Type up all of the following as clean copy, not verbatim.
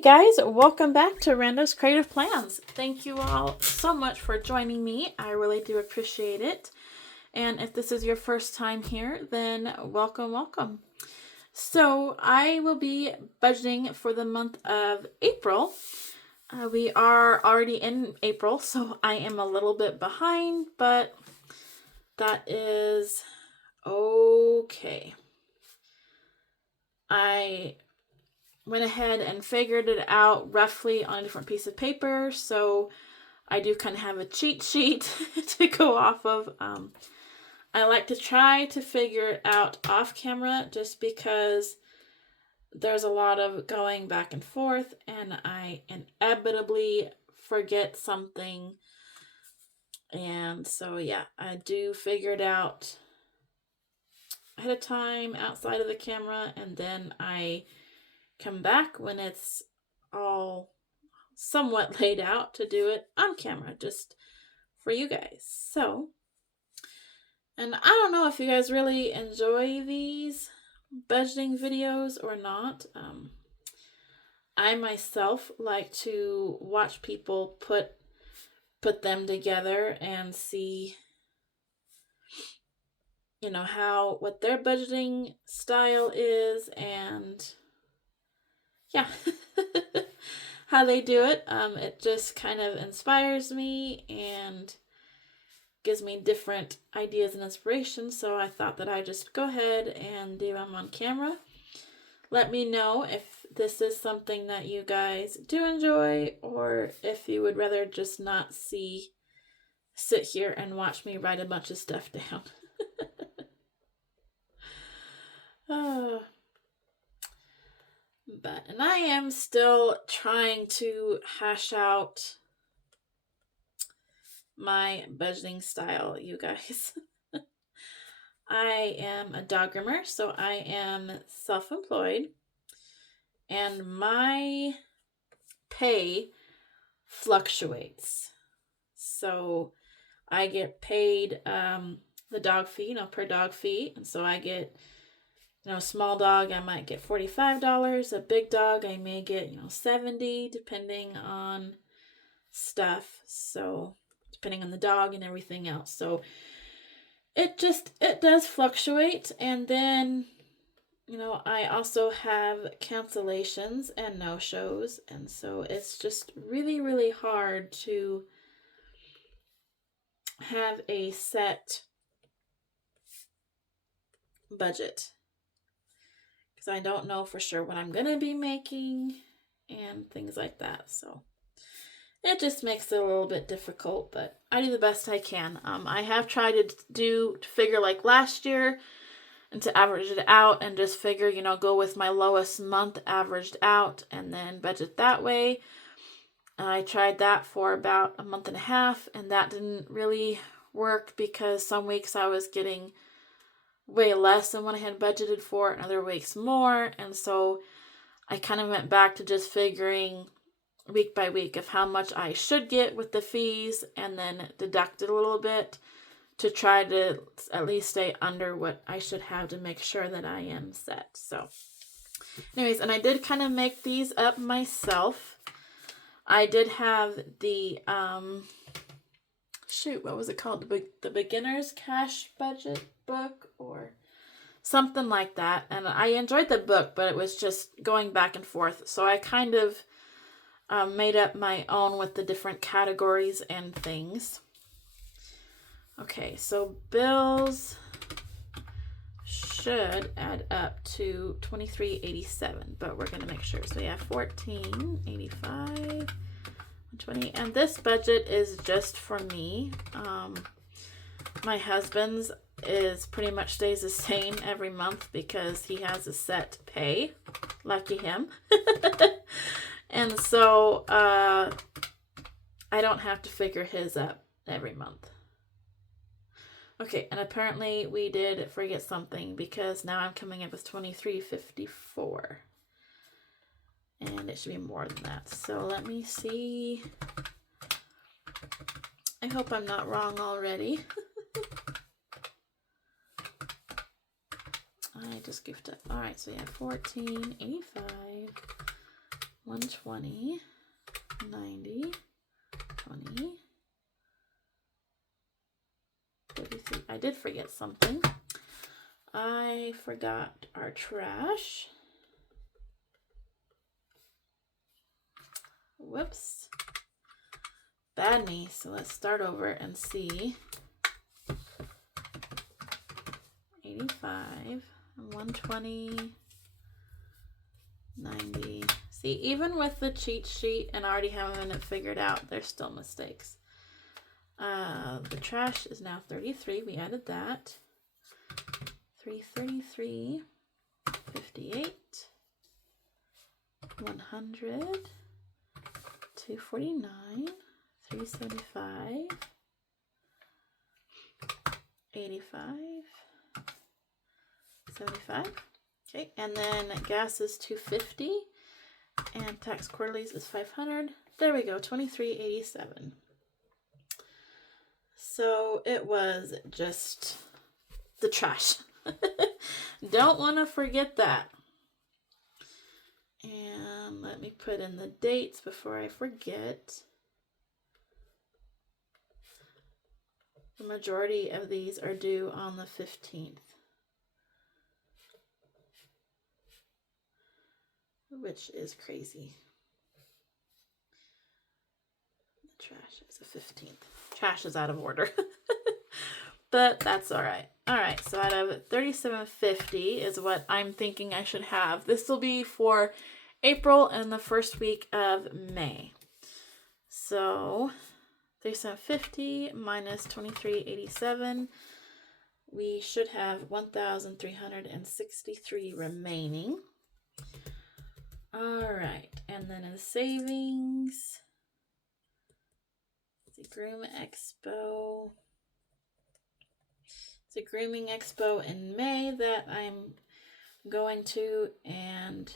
guys, welcome back to Randa's Creative Plans. Thank you all so much for joining me. I really do appreciate it. And if this is your first time here, then welcome. So I will be budgeting for the month of April. We are already in April, so I am a little bit behind, but that is okay. I went ahead and figured it out roughly on a different piece of paper, so I do kind of have a cheat sheet to go off of. I like to try to figure it out off camera just because there's a lot of going back and forth and I inevitably forget something. And so yeah, I do figure it out ahead of time outside of the camera, and then I come back when it's all somewhat laid out to do it on camera just for you guys. So, and I don't know if you guys really enjoy these budgeting videos or not. I myself like to watch people put them together and see, what their budgeting style is, and yeah, how they do it. It just kind of inspires me and gives me different ideas and inspiration. So I thought that I'd just go ahead and do them on camera. Let me know if this is something that you guys do enjoy, or if you would rather just not sit here and watch me write a bunch of stuff down. And I am still trying to hash out my budgeting style, you guys. I am a dog groomer, so I am self-employed, and my pay fluctuates. So I get paid the dog fee, per dog fee, and so I get, a small dog, I might get $45. A big dog, I may get, $70, depending on stuff. So, depending on the dog and everything else. So, it does fluctuate. And then, I also have cancellations and no-shows. And so, it's just really, really hard to have a set budget, because I don't know for sure what I'm going to be making and things like that. So it just makes it a little bit difficult, but I do the best I can. I have tried to figure like last year and to average it out and just figure, go with my lowest month averaged out and then budget that way. I tried that for about a month and a half, and that didn't really work because some weeks I was getting way less than what I had budgeted for, and other weeks more. And so I kind of went back to just figuring week by week of how much I should get with the fees, and then deducted a little bit to try to at least stay under what I should have to make sure that I am set. So anyways, and I did kind of make these up myself. I did have the what was it called? The Beginner's Cash Budget book or something like that. And I enjoyed the book, but it was just going back and forth. So I kind of made up my own with the different categories and things. Okay, so bills should add up to $23.87, but we're going to make sure. So yeah, $14.85. 20, and this budget is just for me. My husband's is pretty much stays the same every month because he has a set pay. Lucky him. And so I don't have to figure his up every month. Okay, and apparently we did forget something because now I'm coming up with $23.54. And it should be more than that. So let me see. I hope I'm not wrong already. I just goofed up. All right, so yeah, $14.85, $120. 20, 90, 20, 33. I did forget something. I forgot our trash. Whoops. Bad me. So let's start over and see. 85, 120, 90. See, even with the cheat sheet and already having it figured out, there's still mistakes. The trash is now 33. We added that. 333, 58, 100, 249, 375, 85, 75. Okay, and then gas is 250 and tax quarterlies is 500. There we go, 2387. So it was just the trash. Don't want to forget that. And let me put in the dates before I forget. The majority of these are due on the 15th. Which is crazy. The trash is the 15th. Trash is out of order. But that's all right. All right, so out of $37.50 is what I'm thinking I should have. This will be for April and the first week of May. So $37.50 minus $23.87. We should have $1,363 remaining. All right, and then in savings, the Groom Expo. It's a grooming expo in May that I'm going to, and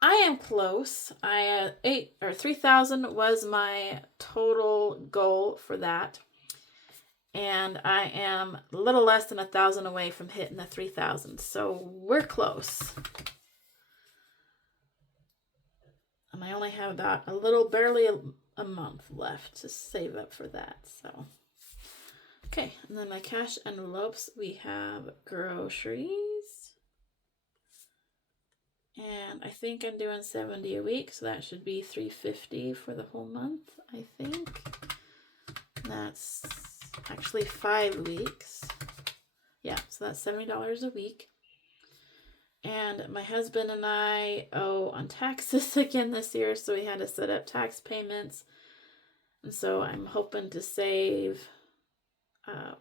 I am close. 3,000 was my total goal for that, and I am a little less than 1,000 away from hitting the 3,000. So we're close, and I only have about barely a month left to save up for that. So. Okay, and then my cash envelopes, we have groceries. And I think I'm doing 70 a week, so that should be $350 for the whole month, I think. That's actually 5 weeks. Yeah, so that's $70 a week. And my husband and I owe on taxes again this year, so we had to set up tax payments. And so I'm hoping to save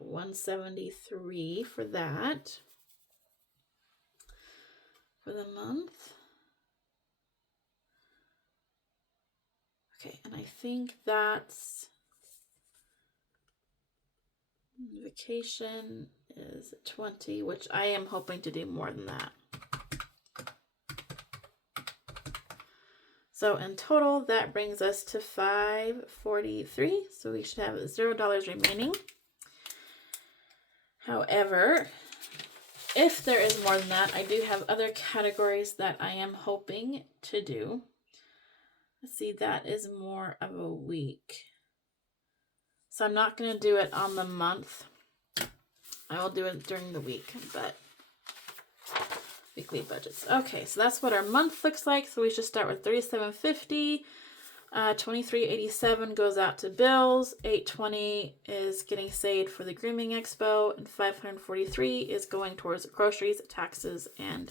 $173 for that for the month. Okay, and I think that's vacation is 20, which I am hoping to do more than that. So in total, that brings us to $543. So we should have $0 remaining. However, if there is more than that, I do have other categories that I am hoping to do. Let's see, that is more of a week. So I'm not going to do it on the month. I will do it during the week, but weekly budgets. Okay, so that's what our month looks like. So we should start with $37.50. $23.87 goes out to bills. $820 is getting saved for the grooming expo, and $543 is going towards groceries, taxes, and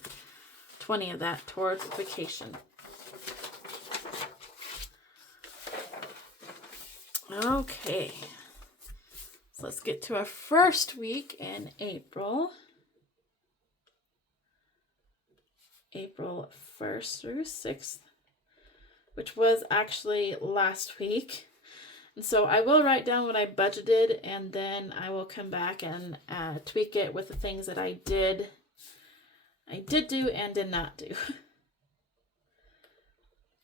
$20 of that towards vacation. Okay, so let's get to our first week in April. April 1st through 6th. Which was actually last week. And so I will write down what I budgeted, and then I will come back and tweak it with the things that I did do and did not do.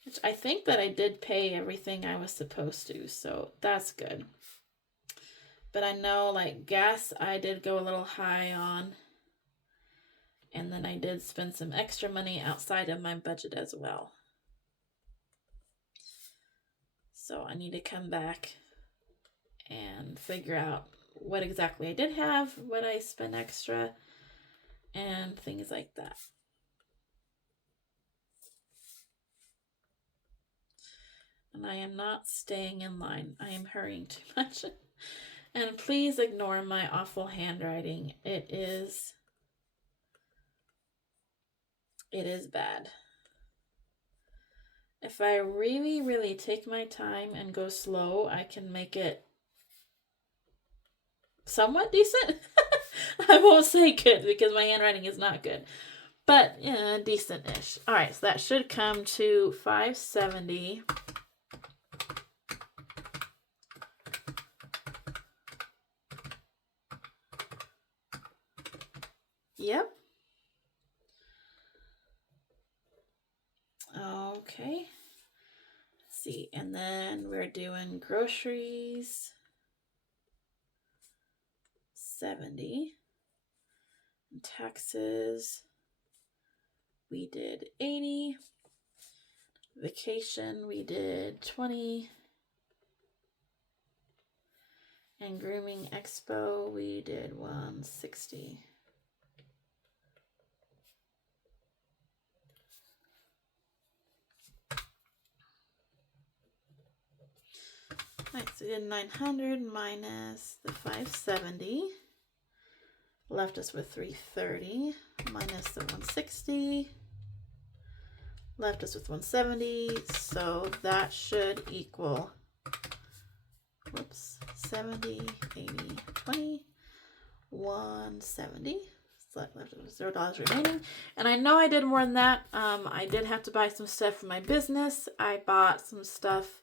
Which I think that I did pay everything I was supposed to, so that's good. But I know, like, gas I did go a little high on. And then I did spend some extra money outside of my budget as well. So I need to come back and figure out what exactly I did have, what I spent extra, and things like that. And I am not staying in line. I am hurrying too much. And please ignore my awful handwriting. It is bad. If I really, really take my time and go slow, I can make it somewhat decent. I won't say good because my handwriting is not good. But yeah, decent-ish. All right, so that should come to $570. Yep. Okay. Let's see. And then we're doing groceries. 70. And taxes. We did 80. Vacation, we did 20. And grooming expo, we did 160. Alright, so we did 900 minus the 570. Left us with 330 minus the 160. Left us with 170. So that should equal, 70, 80, 20, 170. So that left us $0 remaining. And I know I did more than that. I did have to buy some stuff for my business. I bought some stuff.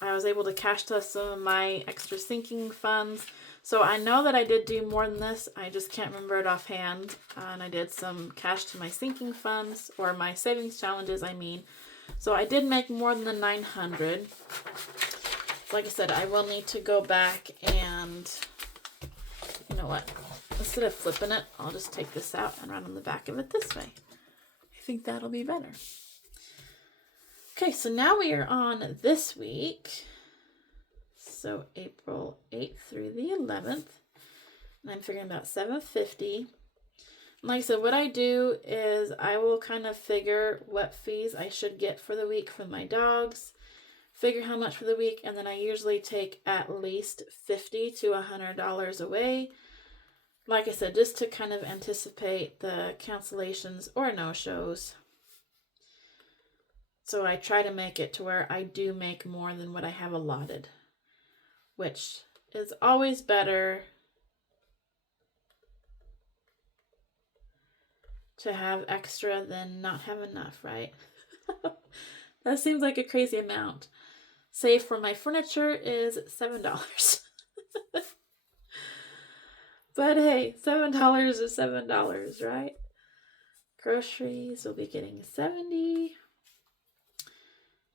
I was able to cash to some of my extra sinking funds. So I know that I did do more than this. I just can't remember it offhand. And I did some cash to my sinking funds, or my savings challenges, I mean. So I did make more than the 900. Like I said, I will need to go back and, you know what? Instead of flipping it, I'll just take this out and run on the back of it this way. I think that'll be better. Okay, so now we are on this week. So April 8th through the 11th. And I'm figuring about $750. Like I said, what I do is I will kind of figure what fees I should get for the week for my dogs, figure how much for the week, and then I usually take at least $50 to $100 away. Like I said, just to kind of anticipate the cancellations or no-shows. So I try to make it to where I do make more than what I have allotted, which is always better to have extra than not have enough, right? That seems like a crazy amount. Say for my furniture is $7. But hey, $7 is $7, right? Groceries will be getting 70.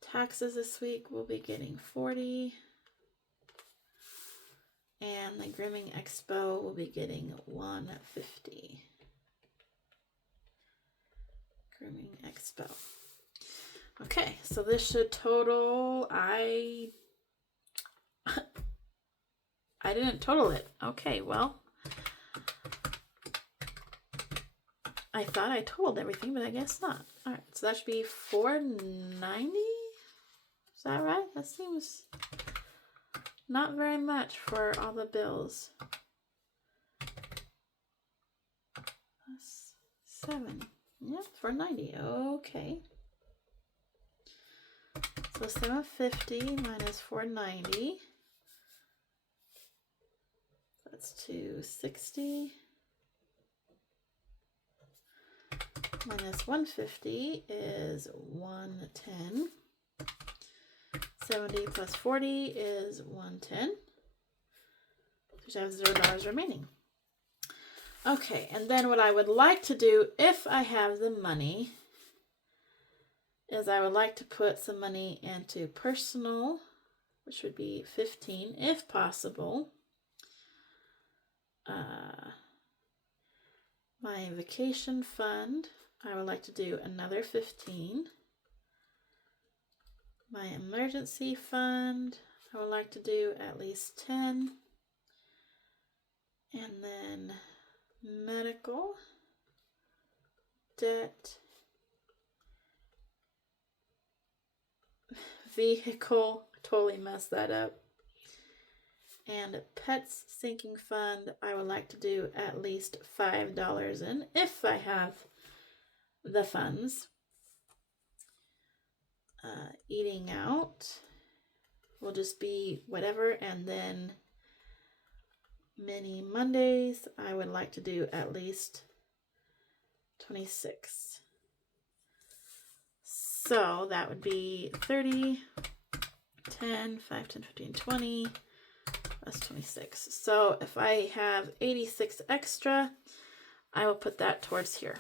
Taxes this week will be getting 40. And the grooming expo will be getting 150. Grooming expo. Okay, so this should total, I didn't total it. Okay, well, I thought I totaled everything, but I guess not. All right, so that should be $490. Is that right? That seems not very much for all the bills. That's 7. Yep, $490. Okay. So 750 minus 490. That's 260. Minus 150 is 110. 70 plus 40 is 110. Which I have $0 remaining. Okay, and then what I would like to do, if I have the money, is I would like to put some money into personal, which would be 15 if possible. My vacation fund, I would like to do another 15. My emergency fund, I would like to do at least 10. And then medical, debt, vehicle, totally messed that up. And pets sinking fund, I would like to do at least $5 in if I have the funds. Eating out will just be whatever, and then mini Mondays, I would like to do at least 26. So that would be 30, 10, 5, 10, 15, 20, plus 26. So if I have 86 extra, I will put that towards here.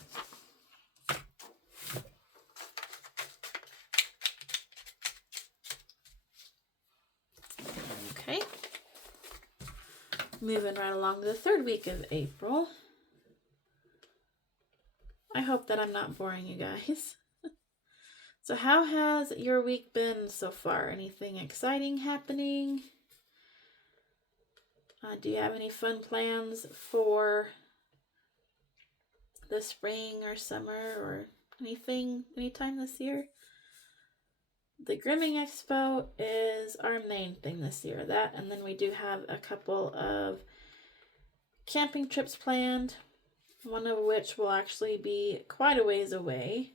Okay. Moving right along to the third week of April. I hope that I'm not boring you guys. So how has your week been so far? Anything exciting happening? Do you have any fun plans for the spring or summer or anytime this year? The Grimming Expo is our main thing this year. That, and then we do have a couple of camping trips planned, one of which will actually be quite a ways away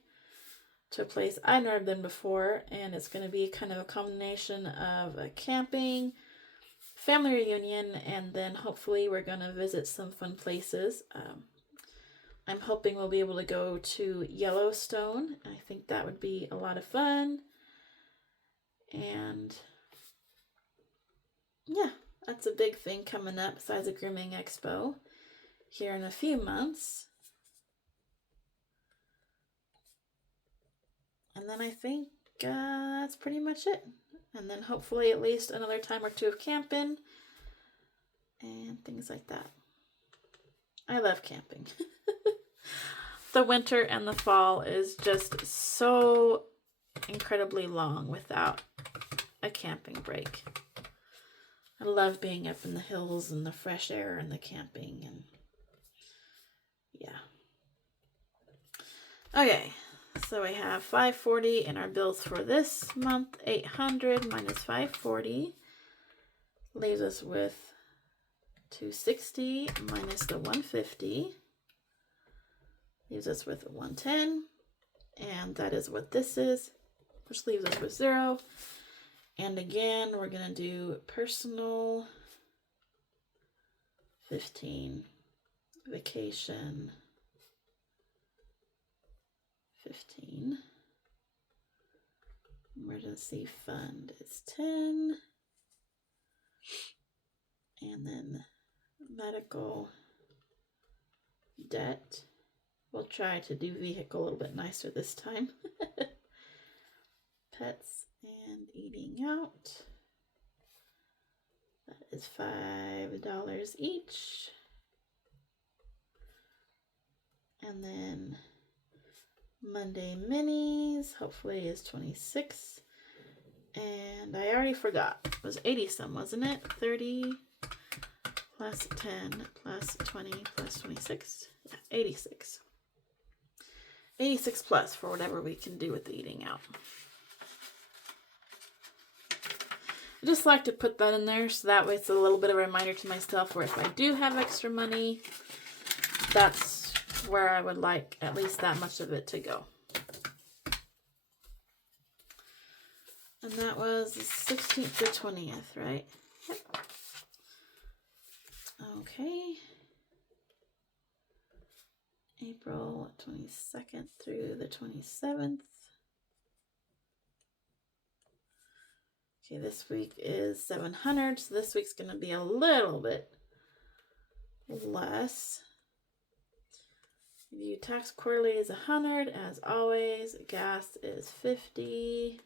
to a place I've never been before, and it's going to be kind of a combination of a camping, family reunion, and then hopefully we're going to visit some fun places. I'm hoping we'll be able to go to Yellowstone. I think that would be a lot of fun. And yeah, that's a big thing coming up besides the Grimming Expo here in a few months. And then I think that's pretty much it. And then hopefully at least another time or two of camping and things like that. I love camping. The winter and the fall is just so incredibly long without a camping break. I love being up in the hills and the fresh air and the camping, and yeah. Okay, so we have $540 in our bills for this month. $800 minus $540 leaves us with $260 minus the $150 leaves us with $110, and that is what this is, which leaves us with $0. And again, we're going to do personal, 15, vacation, 15, emergency fund is 10, and then medical, debt. We'll try to do vehicle a little bit nicer this time. Pets and eating out. That is $5 each. And then Monday minis, hopefully is 26. And I already forgot. It was 80 some, wasn't it? 30 plus 10 plus 20 plus 26. Yeah, 86. 86 plus for whatever we can do with the eating out. I just like to put that in there so that way it's a little bit of a reminder to myself where if I do have extra money, that's where I would like at least that much of it to go. And that was the 16th to 20th, right? Yep. Okay. April 22nd through the 27th. Okay, this week is 700, so this week's going to be a little bit less. View tax quarterly is 100, as always. Gas is 50.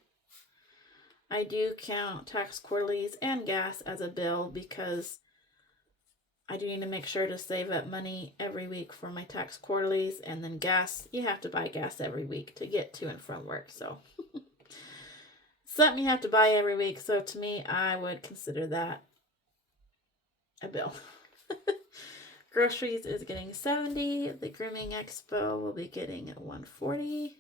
I do count tax quarterlies and gas as a bill because I do need to make sure to save up money every week for my tax quarterlies, and then gas, you have to buy gas every week to get to and from work, so something you have to buy every week. So to me, I would consider that a bill. Groceries is getting $70. The Grooming Expo will be getting $140.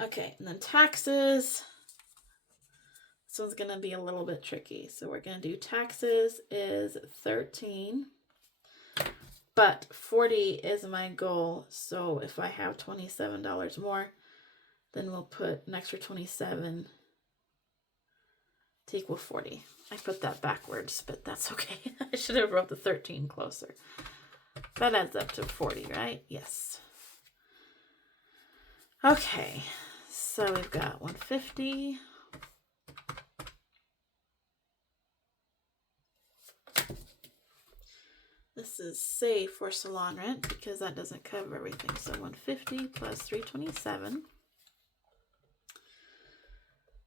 Okay, and then taxes. This one's going to be a little bit tricky. So we're going to do taxes is $13. But $40 is my goal. So if I have $27 more, then we'll put an extra $27 to equal $40. I put that backwards, but that's okay. I should have wrote the 13 closer. That adds up to $40, right? Yes. Okay, so we've got $150. This is save for salon rent because that doesn't cover everything. So $150 plus $327.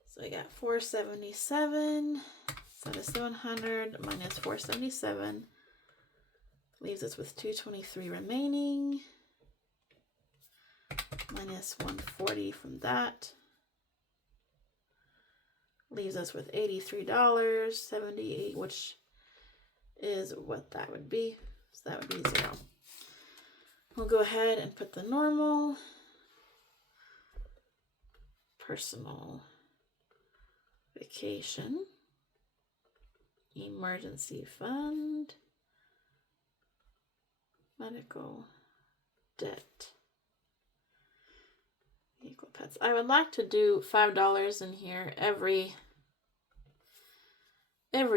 So I got $477. So out of $700 minus $477 leaves us with $223 remaining. Minus $140 from that leaves us with $83.78, which is what that would be. So that would be $0. We'll go ahead and put the normal, personal, vacation, emergency fund, medical, debt, vehicle, pets. I would like to do $5 in here every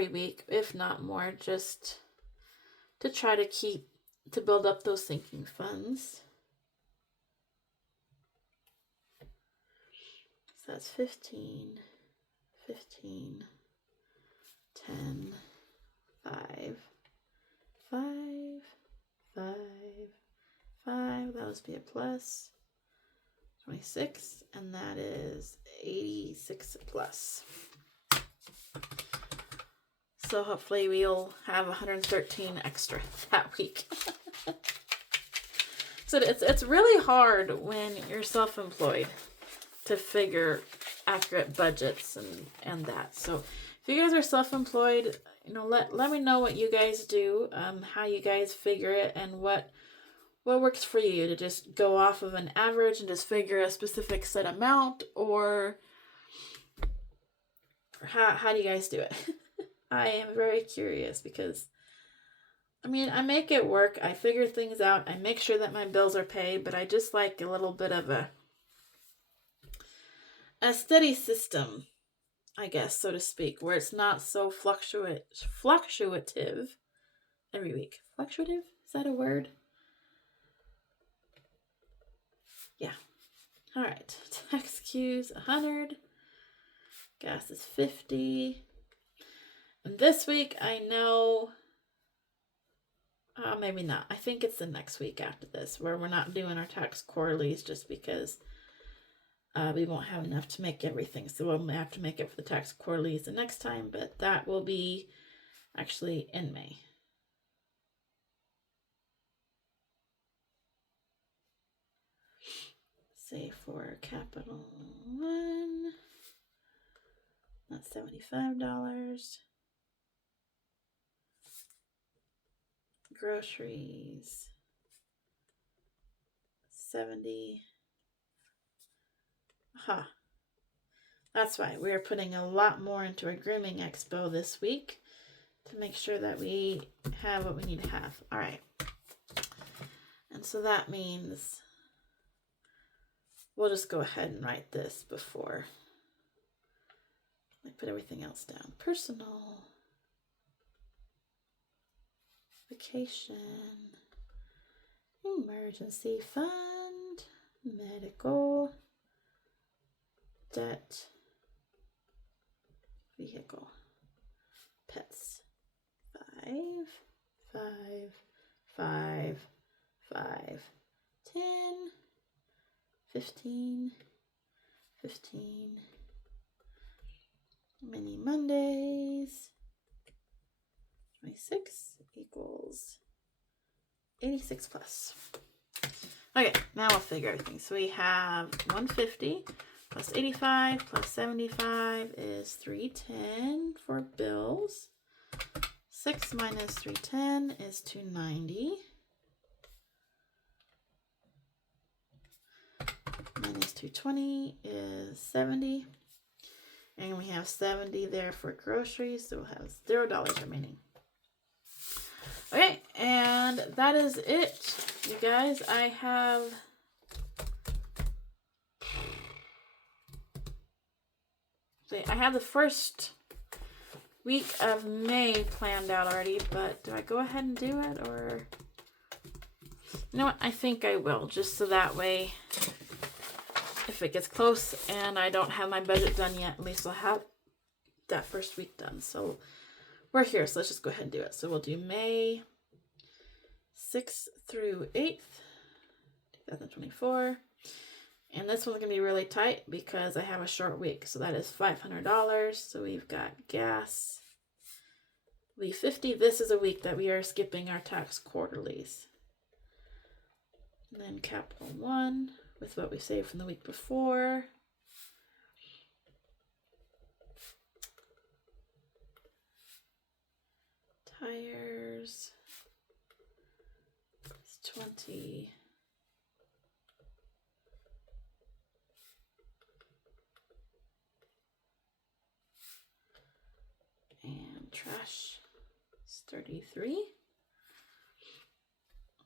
week, if not more, just to try to build up those sinking funds. So that's 15, 10, 5, 5. That would be a plus 26, and that is 86 plus. So hopefully we'll have 113 extra that week. So it's really hard when you're self-employed to figure accurate budgets and that. So if you guys are self-employed, let me know what you guys do, how you guys figure it, and what works for you, to just go off of an average and just figure a specific set amount, or how do you guys do it? I am very curious because, I make it work. I figure things out. I make sure that my bills are paid, but I just like a little bit of a steady system, I guess, so to speak, where it's not so fluctuative every week. Fluctuative? Is that a word? Yeah. All right. Tax Q's 100. Gas is 50. And this week, I know, maybe not. I think it's the next week after this, where we're not doing our tax quarterlies just because we won't have enough to make everything. So we'll have to make it for the tax quarterlies the next time, but that will be actually in May. Say for Capital One, that's $75. Groceries, 70. That's why we're putting a lot more into our Grooming Expo this week to make sure that we have what we need to have. All right. And so that means we'll just go ahead and write this before I put everything else down. Personal, vacation, emergency fund, medical, debt, vehicle, pets. 5, 10, 15, mini Mondays, 26 equals 86 plus. Okay, now we'll figure everything. So we have 150 plus 85 plus 75 is 310 for bills. 6 minus 310 is 290. Minus 220 is 70. And we have 70 there for groceries, so we'll have $0 remaining. Okay, and that is it, you guys. I have the first week of May planned out already, but do I go ahead and do it, or you know what? I think I will, just so that way if it gets close and I don't have my budget done yet, at least I'll have that first week done. So we're here, so let's just go ahead and do it. So we'll do May 6th through 8th, 2024. And this one's going to be really tight because I have a short week. So that is $500. So we've got gas. It'll be $50. This is a week that we are skipping our tax quarterlies. And then capital 1 with what we saved from the week before. Tires. It's 20. And trash is 33.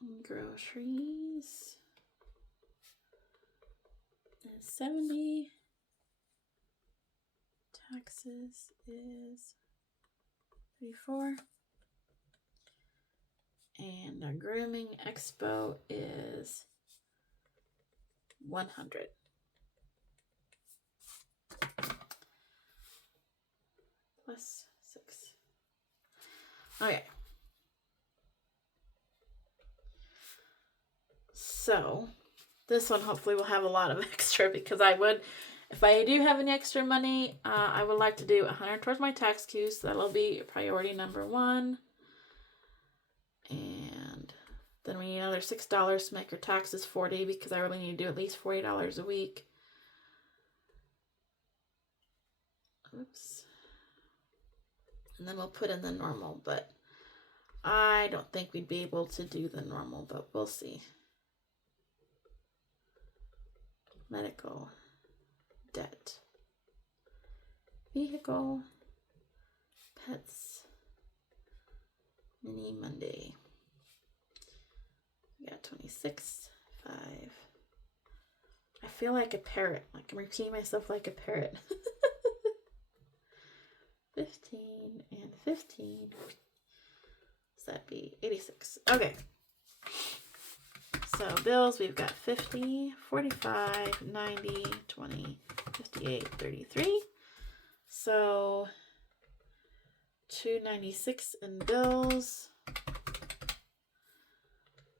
And groceries is 70. Taxes is 34. And our grooming expo is 100. Plus 6. Okay. So this one hopefully will have a lot of extra, because if I do have any extra money, I would like to do 100 towards my tax queues. So that'll be priority number 1. And then we need another $6 to make our taxes 40, because I really need to do at least $40 a week. Oops. And then we'll put in the normal, but I don't think we'd be able to do the normal, but we'll see. Medical, debt, vehicle, pets, mini Monday. We got 26, 5. I feel like a parrot. Like I'm repeating myself like a parrot. 15 and 15. So that'd be 86. Okay. So bills, we've got 50, 45, 90, 20, 58, 33. So 296 in bills.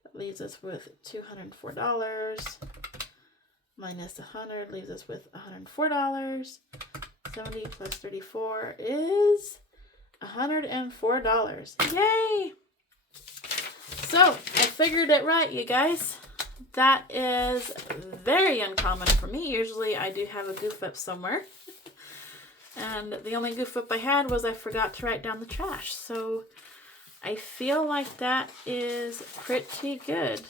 That leaves us with $204. Minus 100 leaves us with $104. 70 plus 34 is $104. Yay! So, I figured it right, you guys. That is very uncommon for me. Usually I do have a goof up somewhere. And the only goof up I had was I forgot to write down the trash. So, I feel like that is pretty good.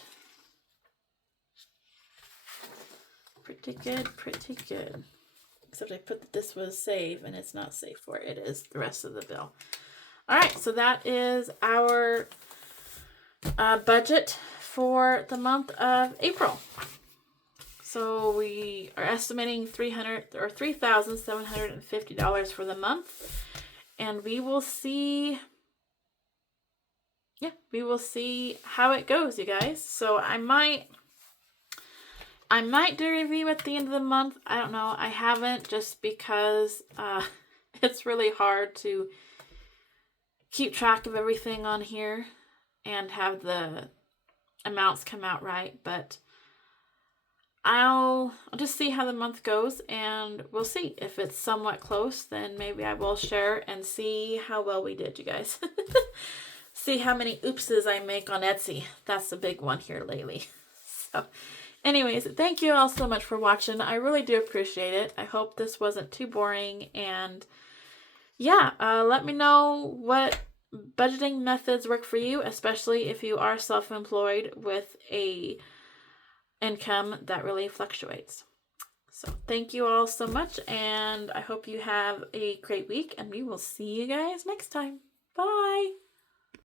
Pretty good, pretty good. Except I put that this was save, and it's not save for it. It is the rest of the bill. Alright, so that is our budget for the month of April. So we are estimating $3,750 for the month, and we will see. Yeah, we will see how it goes, you guys. So I might do a review at the end of the month. I don't know. I haven't, just because it's really hard to keep track of everything on here and have the amounts come out right. But I'll just see how the month goes, and we'll see. If it's somewhat close, then maybe I will share and see how well we did, you guys. See how many oopses I make on Etsy. That's the big one here lately. So anyways, thank you all so much for watching. I really do appreciate it. I hope this wasn't too boring. And yeah, let me know what budgeting methods work for you, especially if you are self-employed with a income that really fluctuates. So thank you all so much, and I hope you have a great week, and we will see you guys next time. Bye!